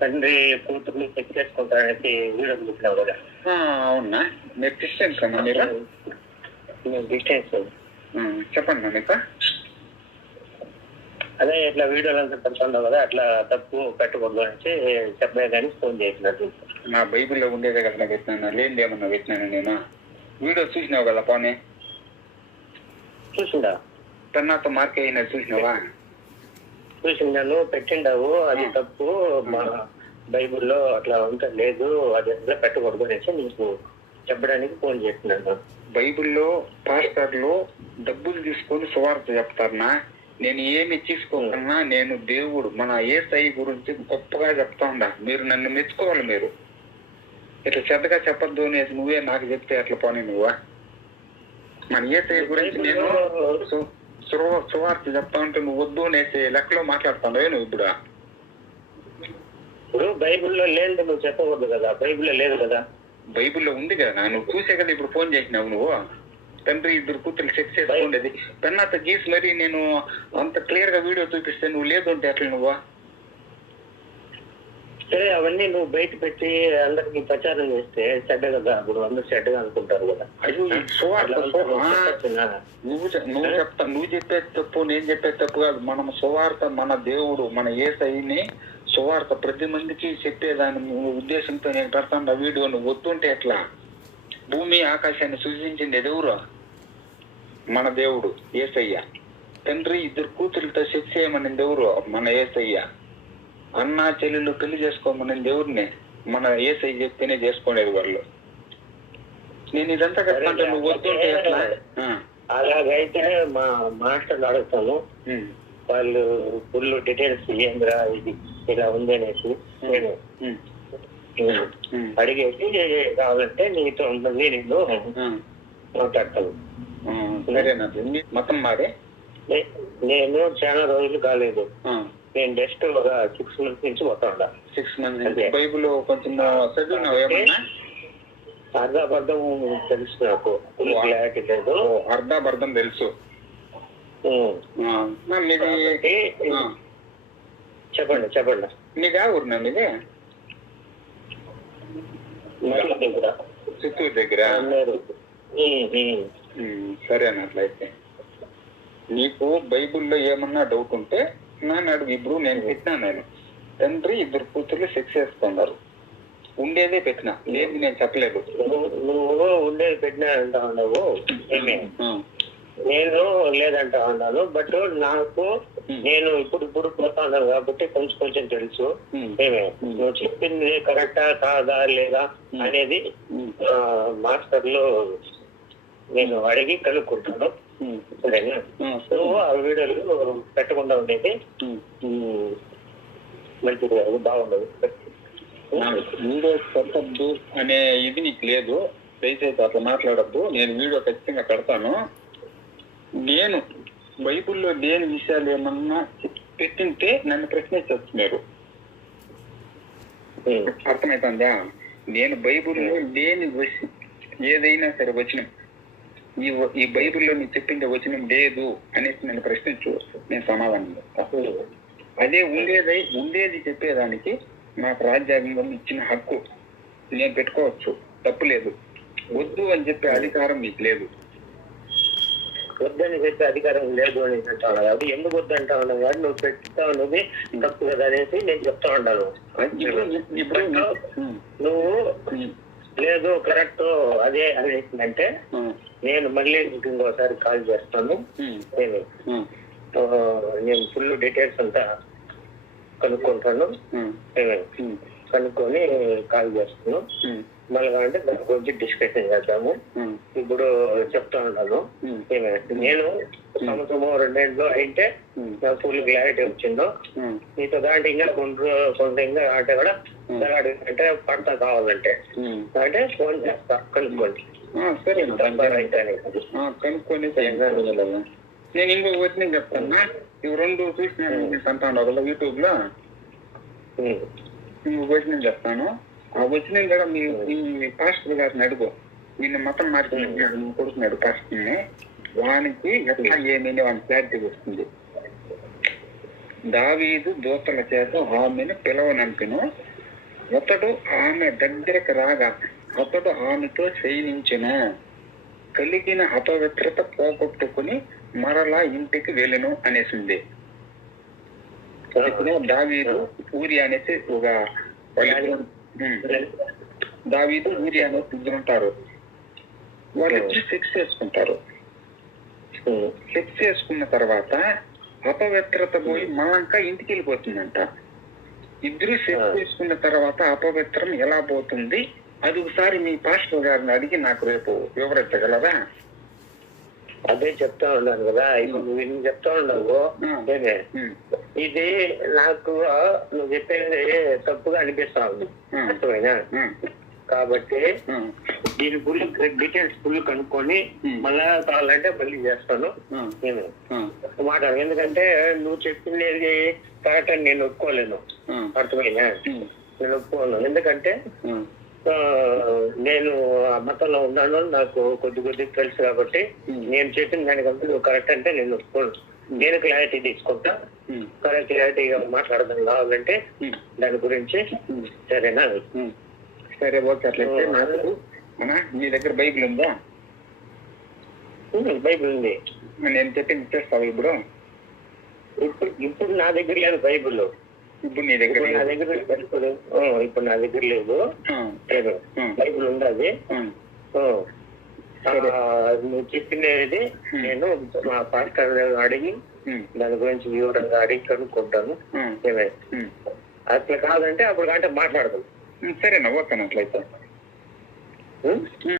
తండ్రి కూతుర్ని check చేసుకుంటారనేసి video చూసినావు కదా. ఆ, అవునా? మీరు క్రిస్టియన్స్ అమ్మా మీరు? ఆ, చెప్పండి నన్నిక అదే ఇట్లా వీడియోలు అంతా పెడుతున్నావు కదా అట్లా తప్పు పెట్టకూడదు అనేసి చెప్పే కానీ ఫోన్ చేసినట్టు నా బైబిల్లో ఉండేదే కదా పెట్టినాను లేనిది ఏమన్నా పెట్టినాను నేను? వీడియో చూసినావు కదా పోనీ. చూసిండా పెన్నాతో మార్క్ అయినా చూసినావా? చూసిండాను పెట్టిండావు అది తప్పు మా బైబిల్లో అట్లా అంతా లేదు అది అట్లా పెట్టకూడదు అనేసి నీకు చెప్పడానికి ఫోన్ చేస్తున్నాను. బైబిల్లో పాస్టర్లు డబ్బులు తీసుకొని సువార్త చెప్తారనా నేను ఏమి తీసుకోకుండా నేను దేవుడు మన ఏసై గురించి గొప్పగా చెప్తా ఉండా. మీరు నన్ను మెచ్చుకోవాలి మీరు. ఇట్లా చెడ్డగా చెప్పొద్దు అనేసి నువ్వే నాకు చెప్తే ఎట్లా పోనీ నువ్వా? మన ఏసై గురించి నేను సువ- సువార్త చెప్తా ఉంటే నువ్వు వద్దు అనేసి లెక్కలో మాట్లాడుతున్నావే నువ్వు ఇప్పుడు? ఇప్పుడు బైబిల్లో లేదు నువ్వు చెప్పకూడదు కదా బైబిల్లో లేదు కదా. బైబిల్లో ఉంది కదా నువ్వు చూసే కదా ఇప్పుడు ఫోన్ చేసినావు నువ్వు. తండ్రి ఇద్దరు కూతురు సెక్స్ చేసుకోండేది పెన్నాత గీసి మరి నేను అంత క్లియర్గా వీడియో చూపిస్తే నువ్వు లేదు అంటే ఎట్లా నువ్వు? సరే అవన్నీ నువ్వు బయట పెట్టి అందరికి ప్రచారం చేస్తే చెడ్డ కదా ఇప్పుడు అందరూ చెడ్డగా అనుకుంటారు కదా. అయ్యో సు-? నువ్వు నువ్వు చెప్తా నువ్వు చెప్పేది తప్పు నేను చెప్పేది తప్పు కాదు. మనం సువార్త మన దేవుడు మన ఏసైని సువార్త ప్రతి మందికి చెప్పేదాని ఉద్దేశంతో నేను పెడతాను. ఆ వీడియో నువ్వు వద్దుంటే ఎట్లా? భూమి ఆకాశాన్ని సృజించింది ఎవరు? మన దేవుడు ఏసయ్య. తండ్రి ఇద్దరు కూతురులతో సెక్స్ చేయమనింది ఎవరు? మన ఏసయ్య. అన్న చెల్లెలు పెళ్ళి చేసుకోమనింది ఎవరిని మన ఏసయ్య చెప్తేనే చేసుకునేది వాళ్ళు. నేను ఇదంతా కట్టుకుంటే నువ్వు వద్దుంటే ఎట్లా? అలాగైతే మా మాస్టర్లు అడుగుతాను. వాళ్ళు ఫుల్ డీటెయిల్స్ ఏంద్రా ఇది ఇలా ఉంది అనేసి నేను అడిగేసి కావాలంటే నీతో ఉంటుంది నేను మాట్లాడతాను. సరేనా నీ మతం మారే నే- నేను చాలా రోజులు కాలేదు. నేను జస్ట్ ఒక సిక్స్ మంత్స్ నుంచి పోతా ఉండా. Six months. బైబిల్ కొంచెం చదివినావు ఏమన్నా? అర్ధాపర్థం తెలుసు నాకు. క్లారిటీ లేదు. తెలుసు. చెప్పండి చెప్పండి. మీది ఆ ఊరు మీది? దగ్గర. చిత్తూరు దగ్గర. సరే అన్నట్లయితే. నీకు బైబిల్లో ఏమన్నా డౌట్ ఉంటే నన్ను అడుగు ఇప్పుడు నేను పెట్టినా నేను. తండ్రి ఇద్దరు కూతుర్లు సెక్స్ చేసుకున్నారు. ఉండేదే పెట్టినా. లేదు నేను చెప్పలేదు. నువ్వు ఉండేది పెట్టినా అంటా ఆ, నేను లేదంటా ఉన్నాను బట్ నాకు నేను ఇప్పుడు ఇప్పుడు పోతా ఉన్నాను కాబట్టి కొంచెం కొంచెం తెలుసు. ఏమే? నువ్వు చెప్పింది కరెక్టా కాదా లేదా అనేది మాస్టర్లు నేను అడిగి కనుక్కుంటాను. సరేనా? ఆ, వీడియోలు పెట్టకుండా ఉండేది. మంచిది బాగుండదు. వీడియో పెట్టద్దు అనే ఇది నీకు లేదు. దయచేసి అట్లా మాట్లాడద్దు. నేను వీడియో ఖచ్చితంగా పెడతాను. నేను బైబిల్లో లేని విషయాలు ఏమన్నా పెట్టింటే నన్ను ప్రశ్నించవచ్చు మీరు. అర్థమవుతుందా నేను బైబిల్లో లేని ఏదైనా సరే వచనం. ఈ ఈ బైబిల్లో నీకు చెప్పిండే వచనం లేదు అనేసి నేను ప్రశ్నించవచ్చు నేను సమాధానం ఉమ్. అదే ఉండేదై ఉండేది చెప్పేదానికి నాకు రాజ్యాంగం ఇచ్చిన హక్కు నేను పెట్టుకోవచ్చు. తప్పు లేదు. వద్దు అని చెప్పే అధికారం నీకు లేదు. వద్దని చెప్పే అధికారం లేదు అని అంటా అది ఎందుకు వద్దు అంటా ఉన్నావు కానీ నువ్వు పెడతా ఉన్నది తప్పు కదా అనేసి నేను చెప్తా ఉన్నాను. నువ్వు లేదు కరెక్ట్ అదే అనేసిందంటే నేను మళ్ళీ ఇంకోసారి కాల్ చేస్తాను. నేను నేను ఫుల్ డీటెయిల్స్ అంతా కనుక్కుంటాను. కనుక్కొని కాల్ చేస్తాను. మళ్ళీ అంటే దాని గురించి డిస్కషన్ చేద్దాము. ఇప్పుడు చెప్తా ఉన్నాను. నేను సంవత్సరము రెండేళ్ళు అయితే నాకు ఫుల్ క్లారిటీ వచ్చిందో. ఉమ్, నీతో దాంట్లో ఇంకా కొంత కొంత ఇంకా అంటే కూడా అంటే పడతా కావాలంటే. అంటే ఫోన్ చేస్తా కనుక్కోండి సరే కనుక్కొని? నేను ఇంకో వచ్చిన చెప్తానా. ఇవి రెండు చూసిన అంటాను. యూట్యూబ్లో. ఉమ్. ఇంకో వచ్చిన చెప్తాను. ఆ వచ్చిన కూడా మీ పాస్టర్ గారిని అడుగు. నిన్న మతం మార్చిన కొడుతున్నాడు పాస్టర్ని వానికి ఎట్లా ఏమని వాని క్లారిటీ వస్తుంది. దావీదు దూతల చేత ఆమెను పిలవనంపెను అతడు ఆమె దగ్గరకు రాగా అతడు ఆమెతో శయనించిన కలిగిన అపవిత్రత పోగొట్టుకుని మరలా ఇంటికి వెళ్ళను అనేసింది ఇప్పుడు దావీదు ఊరి అనేసి ఒక. దావీదు ఊరి అనేసి ఇద్దరు ఉంటారు వాళ్ళిద్దరు సెక్స్ చేసుకుంటారు. సెక్స్ చేసుకున్న తర్వాత అపవిత్రత పోయి మళ్ళంకా ఇంటికి వెళ్ళిపోతుందంట ఇద్దరు సెక్స్. చేసుకున్న తర్వాత అపవిత్రం ఎలా పోతుంది అది ఒకసారి మీ పాస్టర్ గారిని అడిగి నాకు రేపు వివరించగలరా అదే చెప్తా ఉన్నాను కదా ఇప్పుడు నువ్వు ఇన్ని చెప్తా. నేనే ఉమ్, ఇది నాకు నువ్వు చెప్పేది తప్పుగా అనిపిస్తా ఉంది. అర్థమైనా కాబట్టి దీని ఫుల్ డీటెయిల్స్ ఫుల్ కనుక్కొని. మళ్ళా కావాలంటే మళ్ళీ చేస్తాను. నేను మాట ఎందుకంటే నువ్వు చెప్పింది కరెక్ట్ అని నేను ఒప్పుకోలేను. అర్థమైనా నేను ఒప్పుకోను. ఎందుకంటే నేను ఆ మతంలో ఉన్నాను నాకు కొద్ది కొద్ది తెలుసు కాబట్టి. నేను చెప్పిన దానికంటే నువ్వు కరెక్ట్ అంటే నేను ఒప్పుకోను. నేను క్లారిటీ తీసుకుంటా? కరెక్ట్ క్లారిటీగా మాట్లాడదాం కావాలంటే దాని గురించి సరేనా. సరే ఓకే అట్లయితే నాకు మీ దగ్గర బైబిల్ ఉందా? బైబిల్ ఉంది. నేను చెప్పింది ఇచ్చేస్తావు ఇప్పుడు. ఇప్పుడు ఇప్పుడు నా దగ్గర లేదు బైబిల్. ఇప్పుడు నీ దగ్గర నా లేదు. దగ్గర ఇప్పుడు నా దగ్గర లేదు. బైబిల్ ఉంది ఆ, నువ్వు చెప్పినది నేను మా పాస్టర్ అడిగి దాని గురించి వివరంగా అడిగి కనుక్కుంటాను. అట్లా కాదంటే అప్పుడు కంటే మాట్లాడదాం. సరేనా ఓకేనా అట్లయితే?